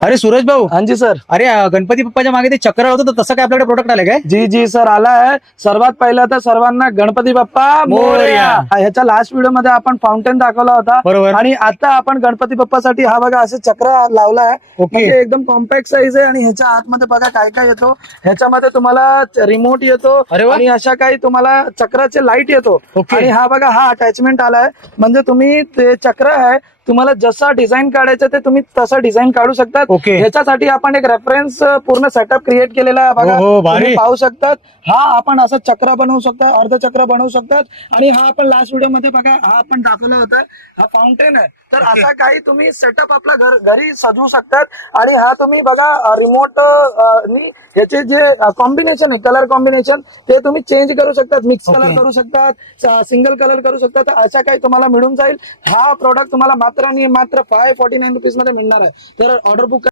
अरे सूरज भाऊ, हाँ जी सर. अरे गणपती बाप्पाच्या मागे ते चक्र होतं तर तसं काय आपल्याकडे प्रोडक्ट आलं काय? जी जी सर, आला आहे. सर्वात पहिला तर सर्वांना गणपती बाप्पा मोरया. ह्याच्या लास्ट व्हिडिओ मध्ये आपण फाउंटेन दाखवला होता बरोबर. आणि आता आपण गणपती बाप्पासाठी हा बघा असं चक्र लावला आहे. ओके. म्हणजे एकदम कॉम्पॅक्ट साईज आहे आणि ह्याच्या आतमध्ये बघा काय काय येतो. ह्याच्यामध्ये तुम्हाला रिमोट येतो अरे वा. आणि अशा काही तुम्हाला चक्राचे लाईट येतो. ओके. आणि हा बघा हा अटॅचमेंट आलाय. म्हणजे तुम्ही ते चक्र आहे तुम्हाला जसा डिझाईन काढायचं ते तुम्ही तसं डिझाईन काढू शकतात. ओके. ह्याच्यासाठी आपण एक रेफरन्स पूर्ण सेटअप क्रिएट केलेला आहे बघा. हो, भारी. तुम्ही पाहू शकतात. हा आपण असं चक्र बनवू शकता, अर्धचक्र बनवू शकतात. आणि हा आपण लास्ट व्हिडिओ मध्ये बघा हा आपण दाखवला होता, हा फाउंटेन आहे. तर असा काही तुम्ही सेटअप आपल्या घरी सजवू शकतात. आणि हा तुम्ही बघा रिमोट याचे जे कॉम्बिनेशन आहे, कलर कॉम्बिनेशन ते तुम्ही चेंज करू शकतात, मिक्स ओके. कलर करू शकतात, सिंगल कलर करू शकतात. तर अशा काही तुम्हाला मिळून जाईल. हा प्रोडक्ट तुम्हाला मात्र आणि मात्र 549 रुपीज मध्ये मिळणार आहे. तर ऑर्डर बुक